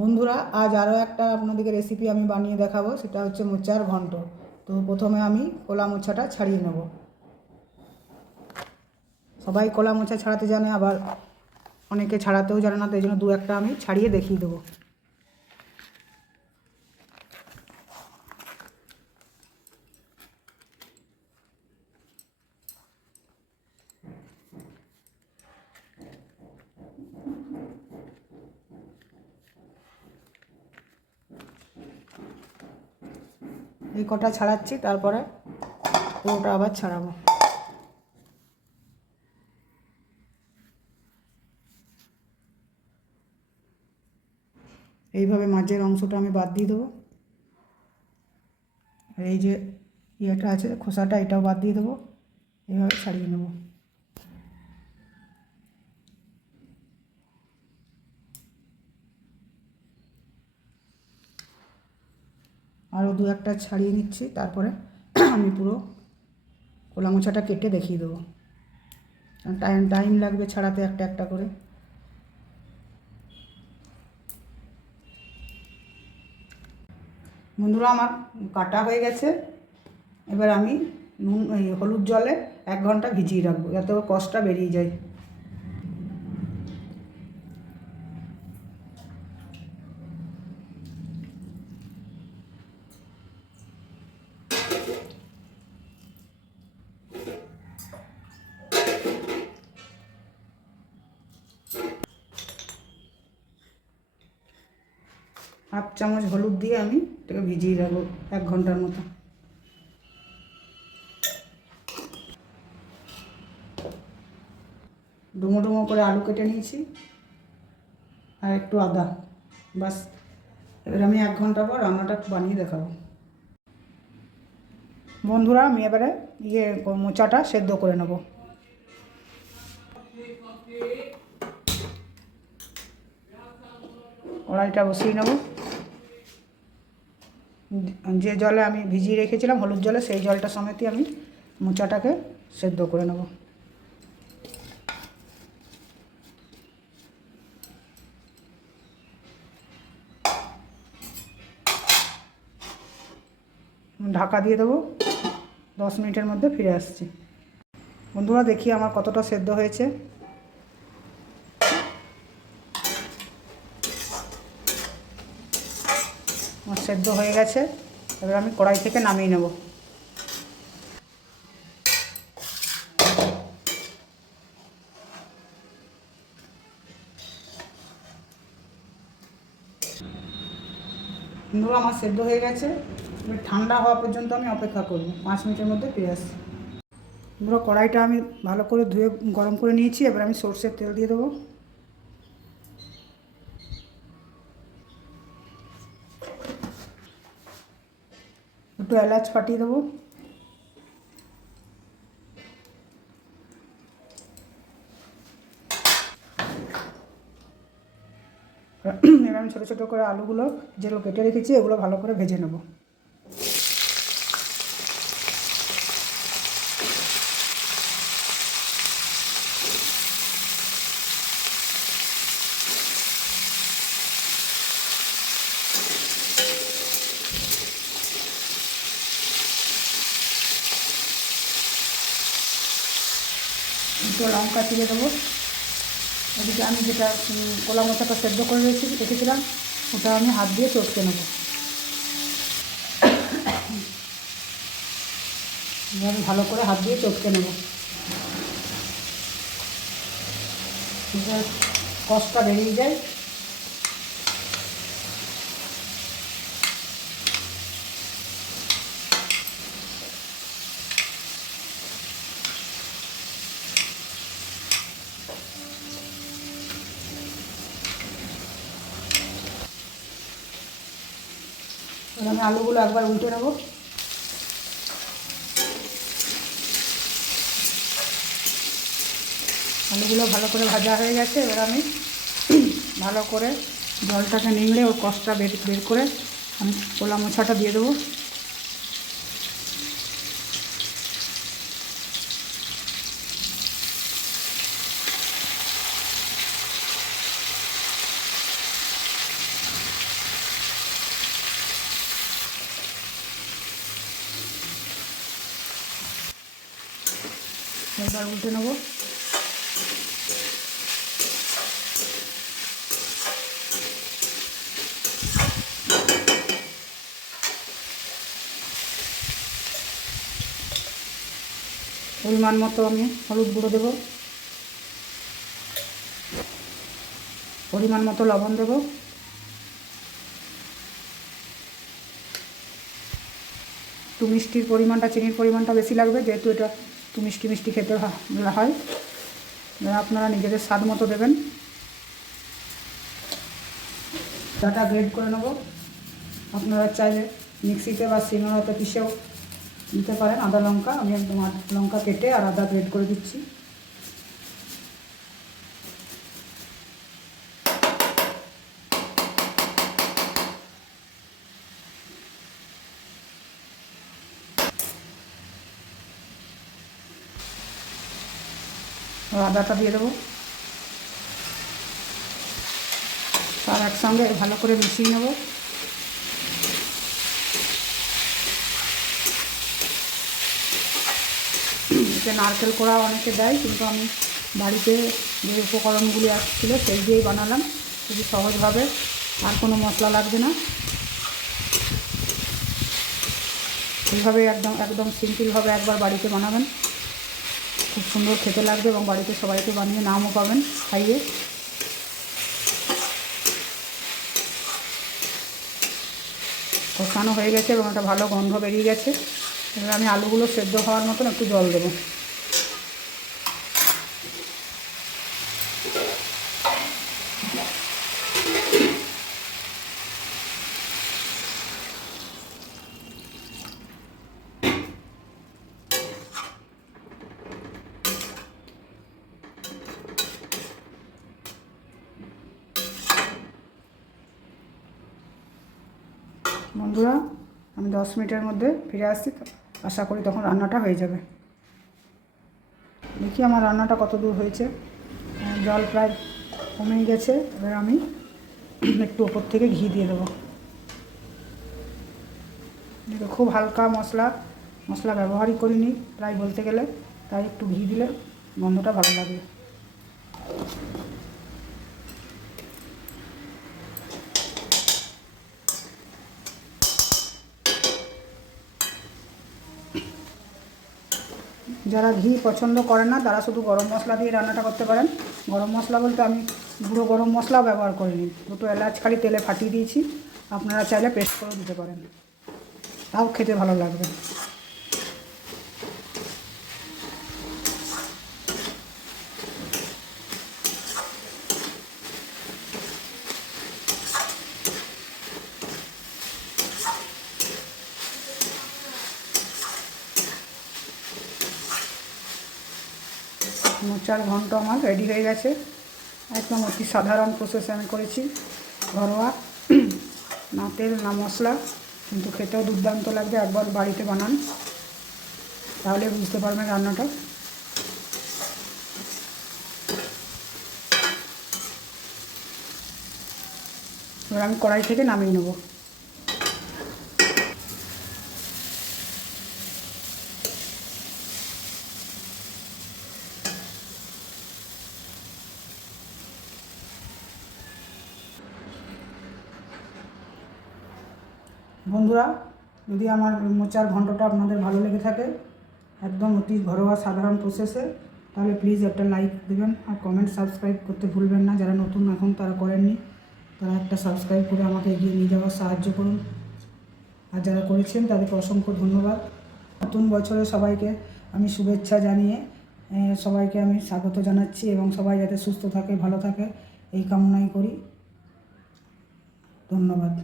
বন্ধুরা, আজ আরও একটা আপনাদেরকে রেসিপি আমি বানিয়ে দেখাবো, সেটা হচ্ছে মোচার ঘন্ট। তো প্রথমে আমি কলা মোচাটা ছাড়িয়ে নেব। সবাই কলা মোচা ছাড়াতে জানে, আবার অনেকে ছাড়াতেও জানে না, তো এই জন্য দু একটা আমি ছাড়িয়ে দেখিয়ে দেবো। এই কটা ছাড়াচ্ছি, তারপরে পুরোটা আবার ছাড়াবো। এইভাবে মাঝের অংশটা আমি বাদ দিয়ে দেবো। এই যে ইয়েটা আছে, খোসাটা, এটাও বাদ দিয়ে দেবো। এইভাবে ছাড়িয়ে নেব। আরও দু একটা ছাড়িয়ে নিচ্ছি, তারপরে আমি পুরো কলা মোচাটা কেটে দেখিয়ে দেবো। টাইম টাইম লাগবে ছাড়াতে একটা একটা করে। বন্ধুরা, আমার কাটা হয়ে গেছে। এবার আমি নুন হলুদ জলে এক ঘণ্টা ভিজিয়ে রাখব, যাতে ওর কষটা বেরিয়ে যায়। হাফ চামচ হলুদ দিয়ে আমি এটাকে ভিজিয়ে রাখব এক ঘণ্টার মতো। ডুমো ডুমো করে আলু কেটে নিয়েছি আর একটু আদা। বাস, এবার আমি এক ঘণ্টা পর রান্নাটা বানিয়ে দেখাবো। বন্ধুরা, আমি এবারে ইয়ে মোচাটা সেদ্ধ করে নেব। কড়াইটা বসিয়ে নেব। যে জলে আমি ভিজিয়ে রেখেছিলাম, হলুদ জলে, সেই জলটা সমেতই আমি মোচাটাকে সেদ্ধ করে নেব। ঢাকা দিয়ে দেবো। দশ মিনিটের মধ্যে ফিরে আসছি। বন্ধুরা, দেখি আমার কতটা সেদ্ধ হয়েছে আমার সেদ্ধ হয়ে গেছে, এবার আমি কড়াই থেকে নামিয়ে নেব। বন্ধুরা, আমার সেদ্ধ হয়ে গেছে। এবার ঠান্ডা হওয়া পর্যন্ত আমি অপেক্ষা করব। পাঁচ মিনিটের মধ্যে ফিরে আসছি। বন্ধুরা, কড়াইটা আমি ভালো করে ধুয়ে গরম করে নিয়েছি। এবার আমি সর্ষের তেল দিয়ে দেবো। একটু এলাচ ফাটিয়ে দেবো। এরকম ছোটো ছোটো করে আলুগুলো যেগুলো কেটে রেখেছি, এগুলো ভালো করে ভেজে নেব। দুটো লঙ্কা চিড়ে দেবো। এদিকে আমি যেটা কলা মশাটা সেদ্ধ করে রেখেছি রেখেছিলাম, ওটা আমি হাত দিয়ে চটকে নেব। আমি ভালো করে হাত দিয়ে চটকে নেব। কষ্টটা বেরিয়ে যায়। আমি আলুগুলো একবার উল্টে নেব। আলুগুলো ভালো করে ভাজা হয়ে গেছে, এবার আমি ভালো করে জলটাকে নিংড়ে ওর কষটা বের বের করে আমি পোলা মোছাটা দিয়ে দেবো। এবার উল্টে নেব। পরিমাণ মতো আমি হলুদ গুঁড়ো দেবো। পরিমাণ মতো লবণ দেবো। একটু মিষ্টির পরিমাণটা, চিনির পরিমাণটা বেশি লাগবে, যেহেতু এটা একটু মিষ্টি মিষ্টি খেতে হয় হয় আপনারা নিজেদের স্বাদ মতো দেবেন। ডাটা গ্রেড করে নেব। আপনারা চাইলে মিক্সিতে বা সিঙ্গারাতে পিসেও নিতে পারেন। আদা লঙ্কা, আমি একদম লঙ্কা কেটে আর আদা গ্রেড করে দিচ্ছি। আদাটা দিয়ে দেবো। তার একসঙ্গে ভালো করে মিশিয়ে নেব। এতে নারকেল কোড়া অনেকে দেয়, কিন্তু আমি বাড়িতে যে উপকরণগুলি আসছিল সেই দিয়েই বানালাম। খুবই সহজভাবে, আর কোনো মশলা লাগবে না। এইভাবে একদম একদম সিম্পলভাবে একবার বাড়িতে বানাবেন। খুব সুন্দর খেতে লাগবে এবং বাড়িতে সবাইকে বানিয়ে নামও পাবেন খাইয়ে। কষানো হয়ে গেছে এবং একটা ভালো গন্ধ বেরিয়ে গেছে। এবার আমি আলুগুলো সেদ্ধ হওয়ার মতন একটু জল দেবো। বন্ধুরা, আমি দশ মিনিটের মধ্যে ফিরে আসছি। আশা করি তখন রান্নাটা হয়ে যাবে। দেখি আমার রান্নাটা কত দূর হয়েছে। জল প্রায় কমে গেছে। এবার আমি একটু ওপর থেকে ঘি দিয়ে দেবো। দেখো, খুব হালকা মশলা মশলা ব্যবহারই করিনি প্রায় বলতে গেলে। তাই একটু ঘি দিলে গন্ধটা ভালো লাগবে যারা ঘি পছন্দ করে না, তারা শুধু গরম মশলা দিয়ে রান্নাটা করতে পারেন। গরম মশলা বলতে আমি গুঁড়ো গরম মশলাও ব্যবহার করিনি। দুটো এলাচ খালি তেলে ফাটিয়ে দিয়েছি। আপনারা চাইলে পেস্ট করে দিতে পারেন। তাও খেতে ভালো লাগবে। মোচার ঘন্ট আমার রেডি হয়ে গেছে। একদম অতি সাধারণ প্রসেসে আমি করেছি। ঘরোয়া না তেল, না মশলা, কিন্তু খেতেও দুর্দান্ত লাগবে। একবার বাড়িতে বানান। তাহলে বুঝতে পারবেন রান্নাটা। এবার আমি কড়াই থেকে নামিয়ে নেব। বন্ধুরা, যদি আমার মোচার ঘন্টটা আপনাদের ভালো লেগে থাকে, একদম অতি ঘরোয়া সাধারণ প্রসেসে তাহলে প্লিজ একটা লাইক দেবেন আর কমেন্ট সাবস্ক্রাইব করতে ভুলবেন না। যারা নতুন এখন তারা করেননি, তারা একটা সাবস্ক্রাইব করে আমাকে এগিয়ে নিয়ে যাওয়ার সাহায্য করুন। আর যারা করেছেন, তাদেরকে অসংখ্য ধন্যবাদ। নতুন বছরে সবাইকে আমি শুভেচ্ছা জানিয়ে সবাইকে আমি স্বাগত জানাচ্ছি এবং সবাই যাতে সুস্থ থাকে, ভালো থাকে, এই কামনাই করি। ধন্যবাদ।